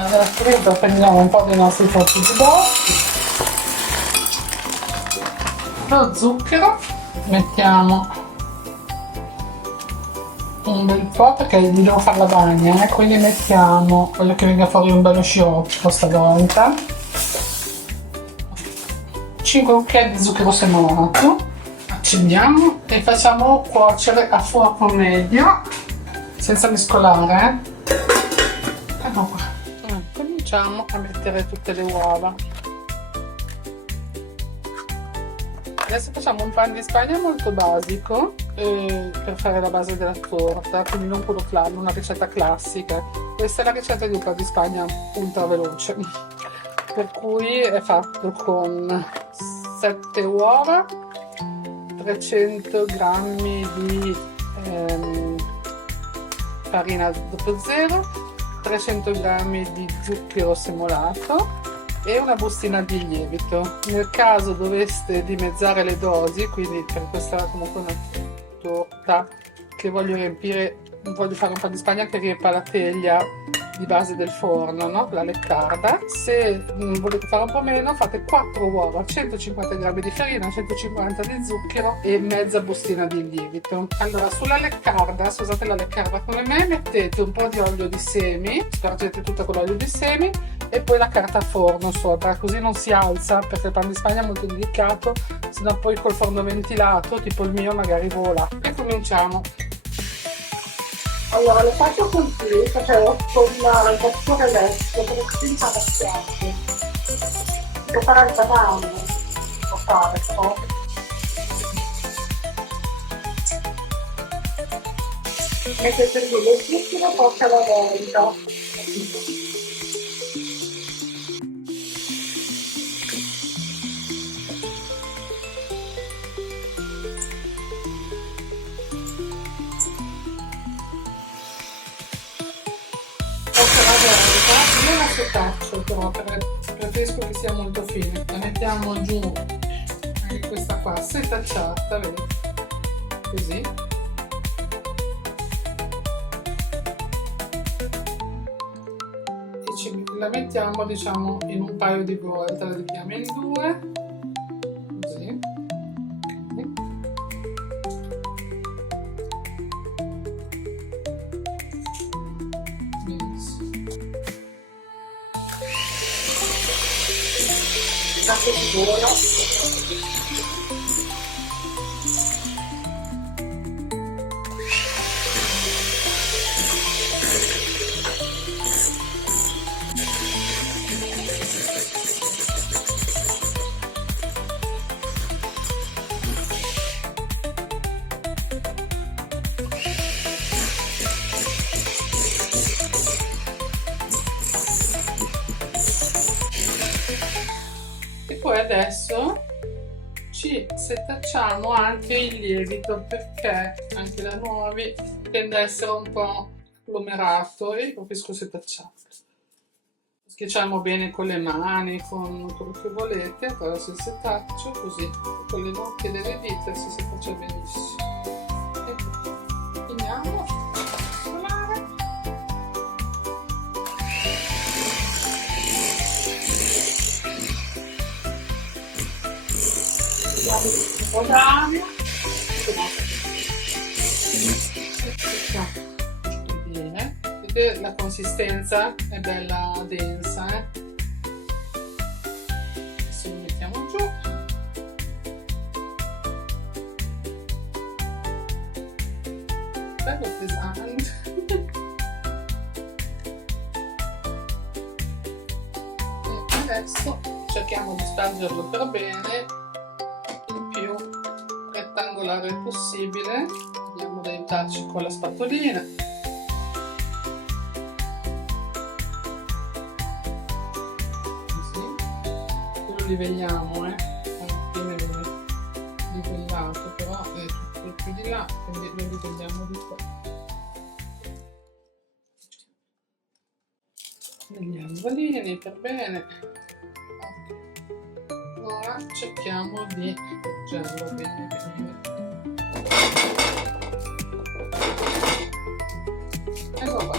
Allora, subito prendiamo un po' dei nostri frutti di bosco, lo zucchero, mettiamo un bel po' perché gli devo fare la bagna, quindi mettiamo, voglio che venga fuori un bello sciroppo stavolta, 5 cucchiai di zucchero semolato, accendiamo e facciamo cuocere a fuoco medio senza mescolare. Ecco qua. Cominciamo a mettere tutte le uova. Adesso facciamo un pan di Spagna molto basico per fare la base della torta, quindi non quello una ricetta classica. Questa è la ricetta di un pan di Spagna ultra veloce, per cui è fatto con 7 uova, 300 g di farina 00, 300 g di zucchero semolato e una bustina di lievito. Nel caso doveste dimezzare le dosi, quindi per questa comunque una torta che voglio riempire, voglio fare un pan di Spagna che riempia la teglia di base del forno, no? La leccarda. Se volete fare un po' meno, fate 4 uova, 150 g di farina, 150 di zucchero e mezza bustina di lievito. Allora, sulla leccarda, se usate la leccarda come me, mettete un po' di olio di semi, spargete tutto con l'olio di semi e poi la carta forno sopra, così non si alza, perché il pan di Spagna è molto delicato, se no poi col forno ventilato, tipo il mio, magari vola. E cominciamo. Allora, lo faccio così, facevo con la cottura adesso, per senza passare. Devo fare il banano, lo fare, so. Mettete giù lo zucchero, porta la volta. Non la setaccio però, preferisco che sia molto fine. La mettiamo giù, anche questa qua, setacciata, vedi? Così. E la mettiamo, diciamo, in un paio di volte, la dividiamo in 2. Così. Tanto di buono. Poi adesso ci setacciamo anche il lievito, perché anche da nuovi tende a essere un po' agglomerato e preferisco setacciarlo. Schiacciamo bene con le mani, con quello che volete, attraverso il setaccio, così con le nocche delle dita si setaccia benissimo. Ecco, finiamo. Un po' d'acqua. Bene, vedete la consistenza è bella densa, adesso lo mettiamo giù. Bello pesante. E adesso cerchiamo di spargerlo per bene, il più rettangolare possibile. Vediamo di aiutarci con la spatolina. Così. Lo livelliamo, alla fine livellato, però è tutto più di là, quindi lo livelliamo di qua. Negli angolini per bene. Ora cerchiamo di appoggiarlo bene bene. Ecco qua.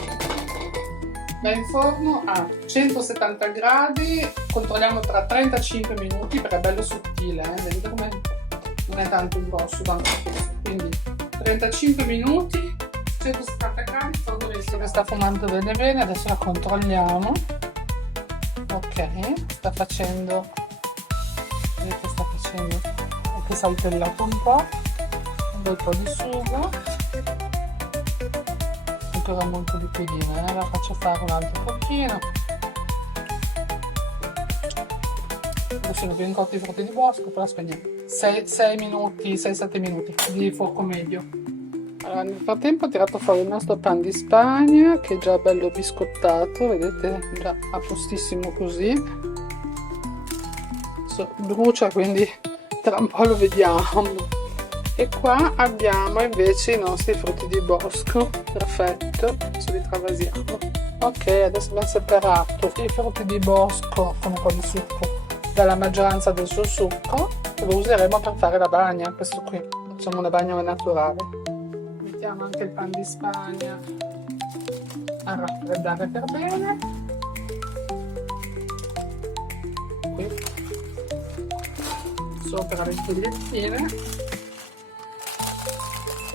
Va in forno a 170 gradi, controlliamo tra 35 minuti perché è bello sottile, vedete come non è tanto grosso, tanto grosso. Quindi 35 minuti, 170 gradi, forno visto che sta fumando bene bene, adesso la controlliamo. Ok, sta facendo, vedete sta facendo, anche saltellato un bel po' di sugo. Ancora molto liquidina, la faccio fare un altro pochino. Adesso sono ben cotti i frutti di bosco, poi la spegniamo 6 minuti, 6-7 minuti di fuoco medio. Allora, nel frattempo ho tirato fuori il nostro pan di Spagna che è già bello biscottato, vedete, già a postissimo così. Brucia, quindi tra un po' lo vediamo. E qua abbiamo invece i nostri frutti di bosco, perfetto, adesso li travasiamo. Ok, adesso abbiamo separato i frutti di bosco con un po' di succo dalla maggioranza del suo succo e lo useremo per fare la bagna, questo qui, facciamo una bagna naturale. Mettiamo anche il pan di Spagna a raffreddare per bene. Qui, sopra le fogliettine.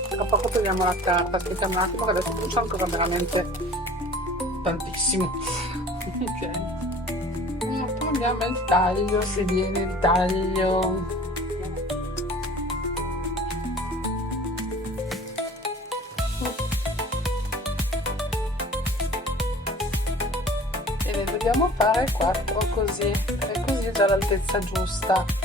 Tra poco togliamo la carta, aspettiamo un attimo che adesso brucia ancora veramente tantissimo. Ok. E poi abbiamo il taglio, se viene il taglio. E ne dobbiamo fare 4 così, e così è già l'altezza giusta.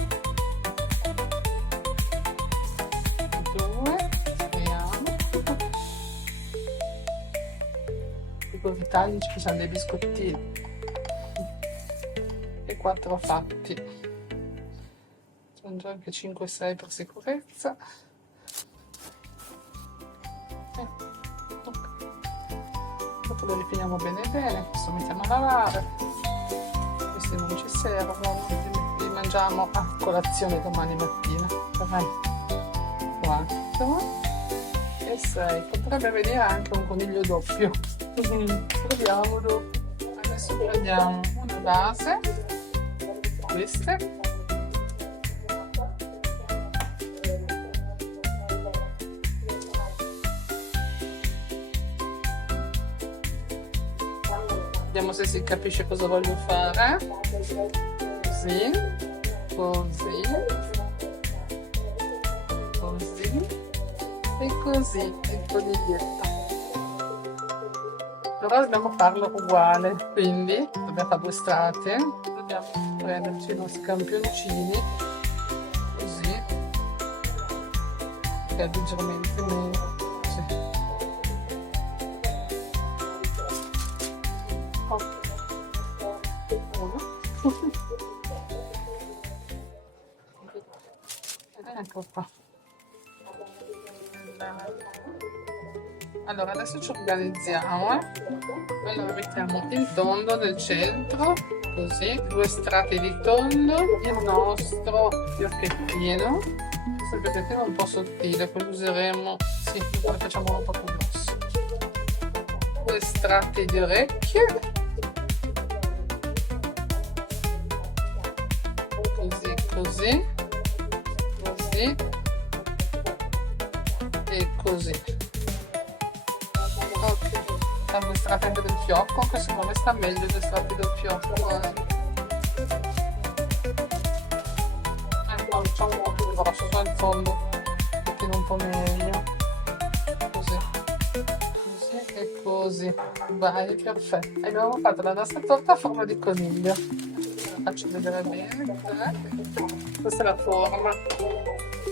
I tagli ci sono dei biscottini e 4 fatti, sono già anche 5-6 per sicurezza. Dopo lo rifiniamo bene bene, questo mettiamo a lavare, questi non ci servono, li mangiamo a colazione domani mattina. 4 e 6, potrebbe venire anche un coniglio doppio. Proviamo dopo. Adesso prendiamo una base, queste, vediamo se si capisce cosa voglio fare. Così, così, così e così il coniglietto. Però dobbiamo farlo uguale, quindi dobbiamo fare 2 strati, dobbiamo prenderci i nostri campioncini, così, che è leggermente meno, così. Ecco qua. Allora adesso ci organizziamo, allora mettiamo il tondo nel centro, così, 2 strati di tondo, il nostro fiocchettino, questo fiocchettino è un po' sottile, poi lo useremo, sì, poi facciamo un po' più grosso, 2 strati di orecchie, così, così, così e così. Ok, 2 strati anche del fiocco, che secondo me sta meglio 2 strati del fiocco. No, facciamo un po' più grosso, sul fondo, che tiene un po' meglio. Così, così e così. Vai, perfetto. Abbiamo fatto la nostra torta a forma di coniglio. La faccio vedere bene. Questa è la forma.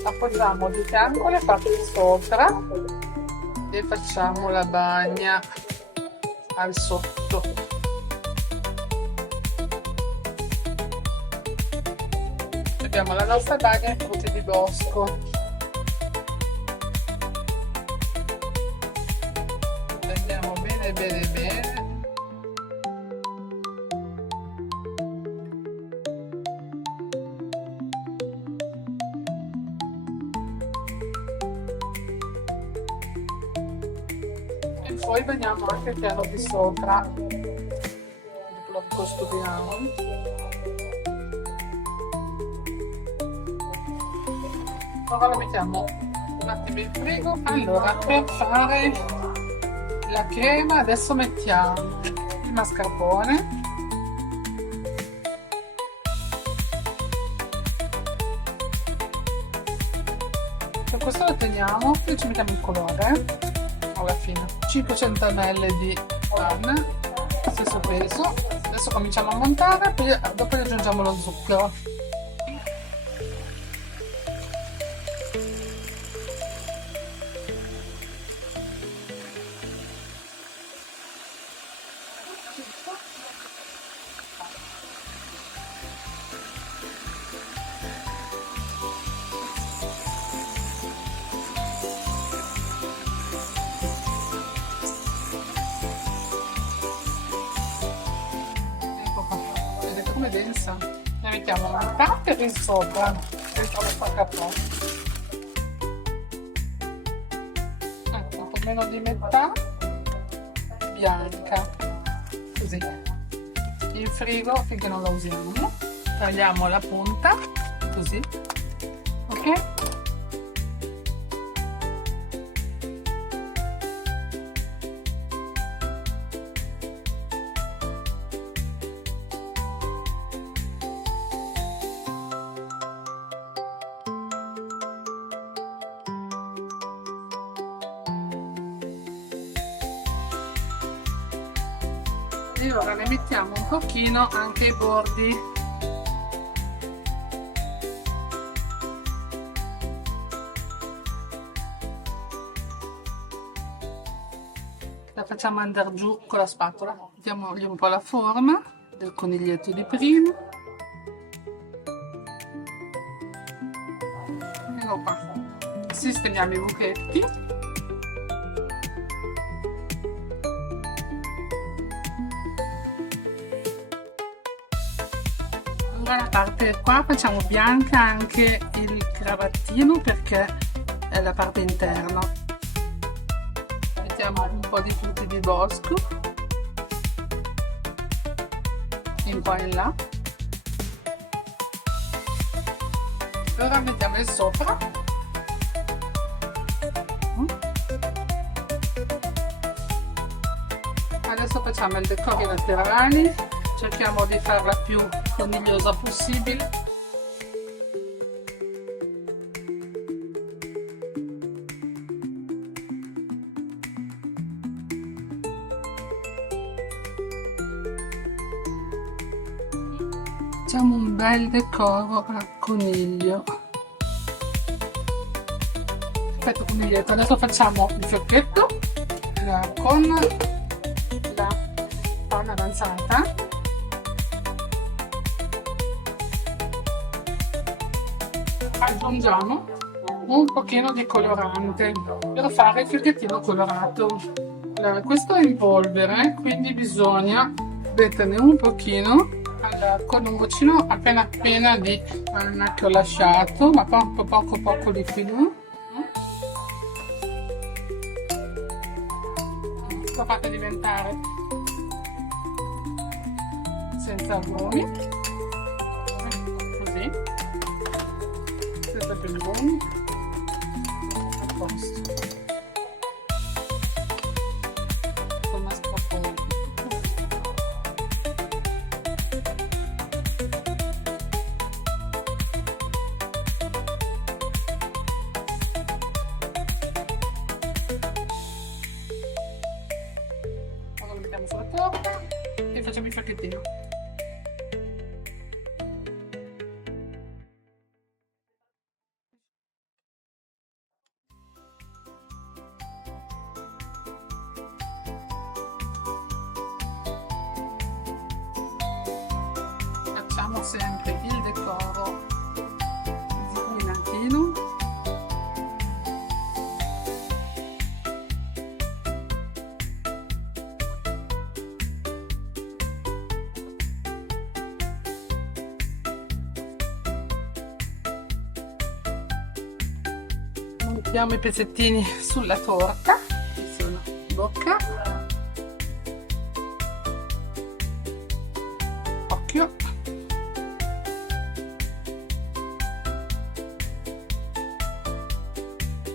Appoggiamo di fianco le parti sopra e facciamo la bagna al sotto. Abbiamo la nostra bagna ai frutti di bosco. Prendiamo bene bene bene. poi veniamo anche il piano di sopra, dopo lo costuriamo. Ora lo mettiamo un attimo in frigo. Allora, per fare la crema adesso mettiamo il mascarpone, per questo lo teniamo e ci mettiamo il colore alla fine. 500 ml di panna, stesso peso. Adesso cominciamo a montare, poi dopo aggiungiamo lo zucchero. Vedete come è densa? Ne mettiamo una parte qui sopra, dentro lo spaccato. Ecco, con meno di metà bianca, così. In frigo finché non la usiamo. Tagliamo la punta, così, ok? E ora ne mettiamo un pochino anche ai bordi. La facciamo andare giù con la spatola. Diamogli un po' la forma del coniglietto di prima. Ecco qua. Sistemiamo i buchetti. La parte qua facciamo bianca anche il cravattino perché è la parte interna. Mettiamo un po' di frutti di bosco in qua e in là. Ora mettiamo il sopra. Adesso facciamo il decoro laterali. Cerchiamo di farla più conigliosa possibile. Facciamo un bel decoro a coniglio. Perfetto coniglietto. Adesso facciamo il fiocchetto con la panna avanzata. Aggiungiamo un pochino di colorante per fare il fiocchettino colorato. Allora, questo è in polvere, quindi bisogna metterne un pochino con un goccino appena di panna che ho lasciato, ma poco liquido. Lo fate diventare senza aromi, così. Più buoni a posto con mascarpone. Ora lo mettiamo sulla torta e facciamo il fiocchettino. Facciamo sempre il decoro ziminatino. Mettiamo i pezzettini sulla torta, che sono bocca, occhio,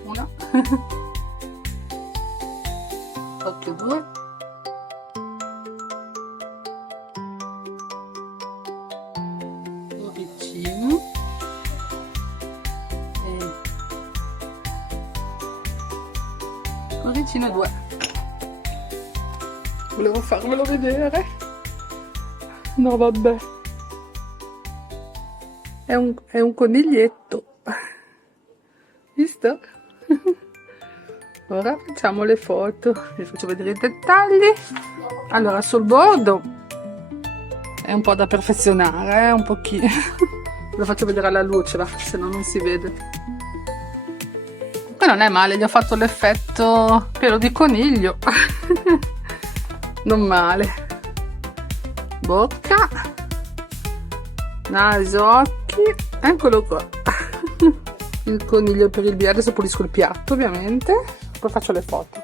uno, occhio 2, cuoricino e cuoricino 2. Volevo farvelo vedere. No, vabbè. È un coniglietto. Visto? Ora facciamo le foto. Vi faccio vedere i dettagli. Allora, sul bordo è un po' da perfezionare, un pochino. Lo faccio vedere alla luce, va, se no non si vede. Ma non è male, gli ho fatto l'effetto pelo di coniglio. Non male. Bocca, naso, occhi, eccolo qua. Il coniglio per il bianco. Adesso pulisco il piatto ovviamente, poi faccio le foto.